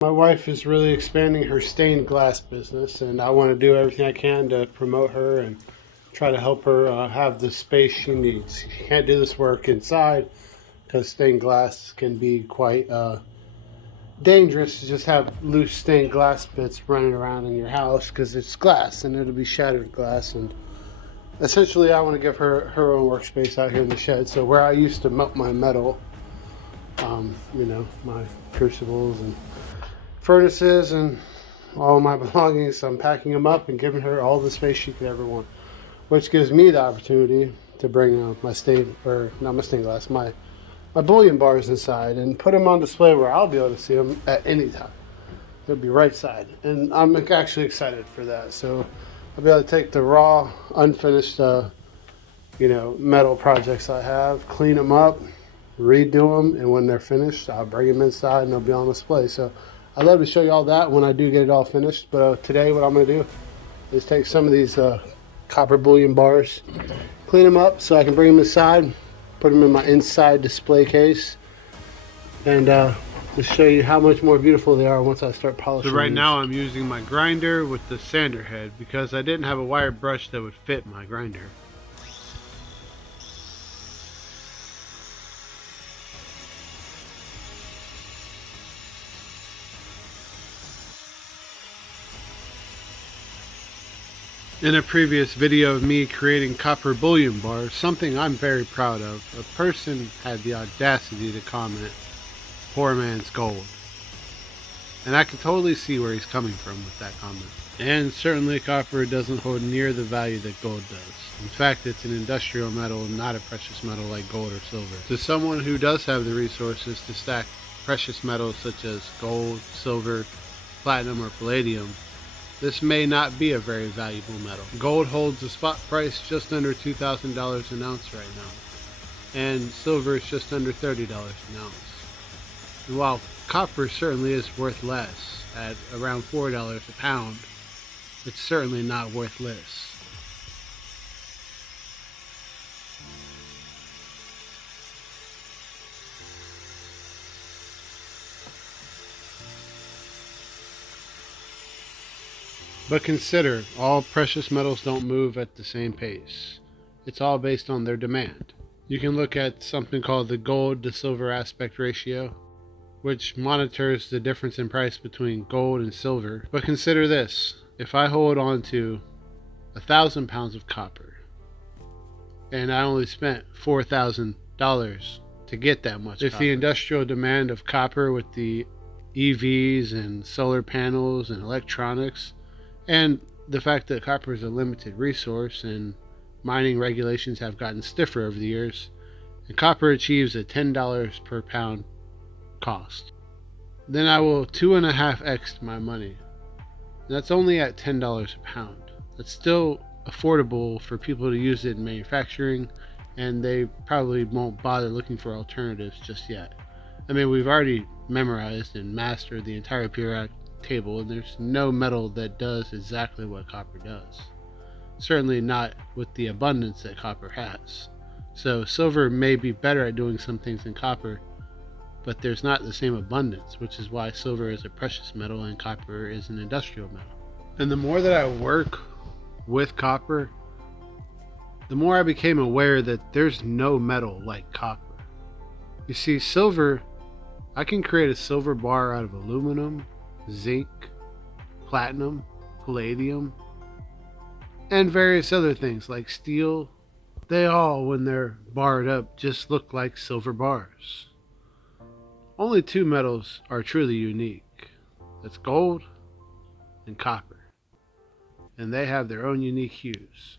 My wife is really expanding her stained glass business, and I want to do everything I can to promote her and try to help her have the space she needs. She can't do this work inside because stained glass can be quite dangerous to just have loose stained glass bits running around in your house because it's glass and it'll be shattered glass. And essentially, I want to give her her own workspace out here in the shed. So where I used to melt my metal, my crucibles and furnaces and all my belongings, I'm packing them up and giving her all the space she could ever want, which gives me the opportunity to bring my bullion bars inside and put them on display where I'll be able to see them at any time. They'll be right side, and I'm actually excited for that. So I'll be able to take the raw, unfinished, metal projects I have, clean them up, redo them, and when they're finished, I'll bring them inside and they'll be on display. So I'd love to show you all that when I do get it all finished. But today what I'm going to do is take some of these copper bullion bars, clean them up so I can bring them inside, put them in my inside display case, and just show you how much more beautiful they are once I start polishing. So right now I'm using my grinder with the sander head because I didn't have a wire brush that would fit my grinder. In a previous video of me creating copper bullion bars, something I'm very proud of, a person had the audacity to comment, "Poor man's gold." And I can totally see where he's coming from with that comment. And certainly copper doesn't hold near the value that gold does. In fact, it's an industrial metal, not a precious metal like gold or silver. To someone who does have the resources to stack precious metals such as gold, silver, platinum, or palladium, this may not be a very valuable metal. Gold holds a spot price just under $2,000 an ounce right now, and silver is just under $30 an ounce. And while copper certainly is worth less, at around $4 a pound, it's certainly not worth less. But consider, all precious metals don't move at the same pace. It's all based on their demand. You can look at something called the gold to silver aspect ratio, which monitors the difference in price between gold and silver. But consider this, if I hold on to 1,000 pounds of copper, and I only spent $4,000 to get that much copper. If the industrial demand of copper with the EVs and solar panels and electronics, and the fact that copper is a limited resource and mining regulations have gotten stiffer over the years, and copper achieves a $10 per pound cost, then I will 2.5x my money. And that's only at $10 a pound. That's still affordable for people to use it in manufacturing, and they probably won't bother looking for alternatives just yet. I mean, we've already memorized and mastered the entire periodic table, and there's no metal that does exactly what copper does. Certainly not with the abundance that copper has. So silver may be better at doing some things than copper, but there's not the same abundance, which is why silver is a precious metal and copper is an industrial metal. And the more that I work with copper, the more I became aware that there's no metal like copper. You see, silver, I can create a silver bar out of aluminum, zinc, platinum, palladium, and various other things like steel. They all, when they're barred up, just look like silver bars. Only two metals are truly unique. That's gold and copper. And they have their own unique hues.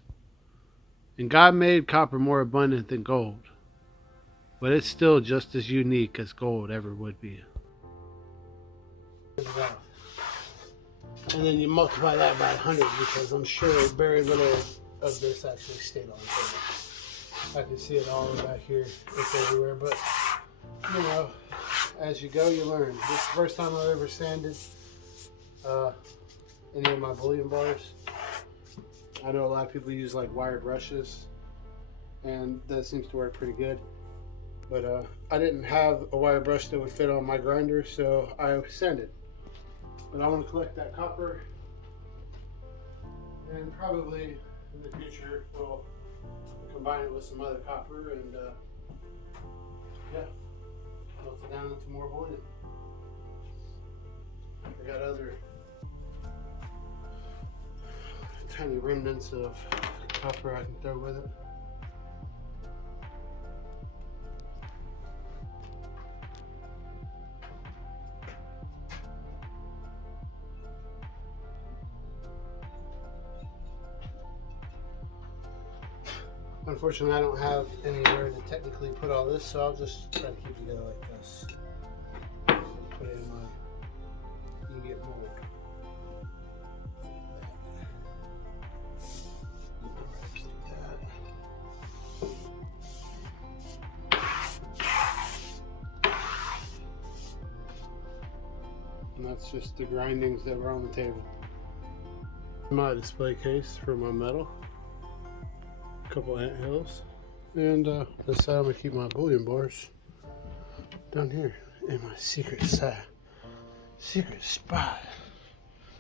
And God made copper more abundant than gold, but it's still just as unique as gold ever would be. And then you multiply that by 100 because I'm sure very little of this actually stayed on the table. I can see it all back here. It's everywhere, but as you go, you learn. This is the first time I've ever sanded any of my bullion bars. I know a lot of people use like wire brushes, and that seems to work pretty good. But I didn't have a wire brush that would fit on my grinder, so I sanded. But I want to collect that copper, and probably in the future we'll combine it with some other copper and yeah, melt it down into more bullion. I got other tiny remnants of copper I can throw with it. Unfortunately, I don't have anywhere to technically put all this, so I'll just try to keep it together like this. Put it in my ingot mold. And that's just the grindings that were on the table. My display case for my metal. A couple ant hills. And this side I'm going to keep my bullion bars down here in my secret spot.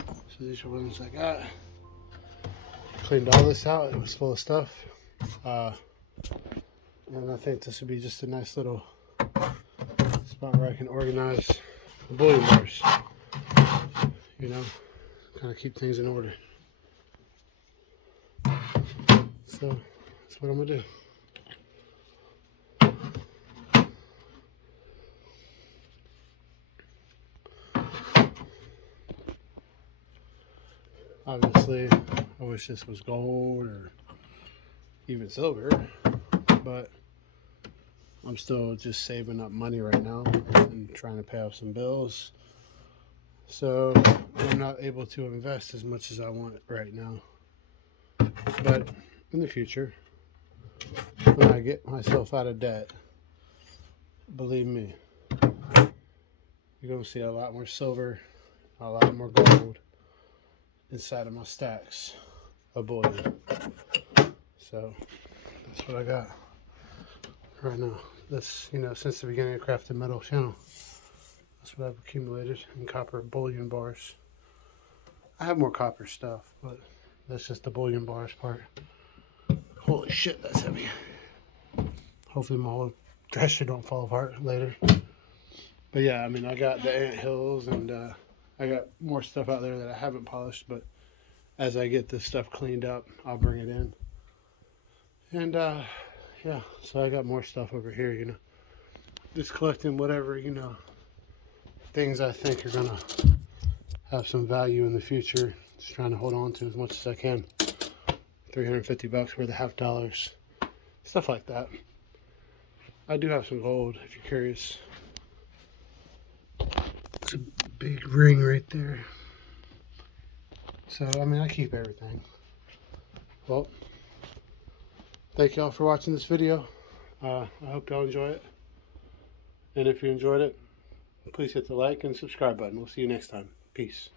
So these are ones I got. Cleaned all this out. It was full of stuff. And I think this would be just a nice little spot where I can organize the bullion bars. You know, kind of keep things in order. So that's what I'm gonna do. Obviously, I wish this was gold or even silver, but I'm still just saving up money right now and trying to pay off some bills. So I'm not able to invest as much as I want right now. But in the future, when I get myself out of debt, believe me, you're going to see a lot more silver, a lot more gold inside of my stacks of bullion. So that's what I got right now. This, you know, since the beginning of Crafted Metal channel, that's what I've accumulated in copper bullion bars. I have more copper stuff, but that's just the bullion bars part. Holy shit, that's heavy. Hopefully my whole dresser don't fall apart later. But yeah, I mean, I got the ant hills and I got more stuff out there that I haven't polished, but as I get this stuff cleaned up, I'll bring it in. And yeah, so I got more stuff over here, you know. Just collecting whatever, you know, things I think are gonna have some value in the future. Just trying to hold on to as much as I can. 350 bucks worth of half dollars, stuff like that. I do have some gold if you're curious. It's a big ring right there. So I mean, I keep everything. Well, thank y'all for watching this video. I hope y'all enjoy it. And if you enjoyed it, please hit the like and subscribe button. We'll see you next time. Peace.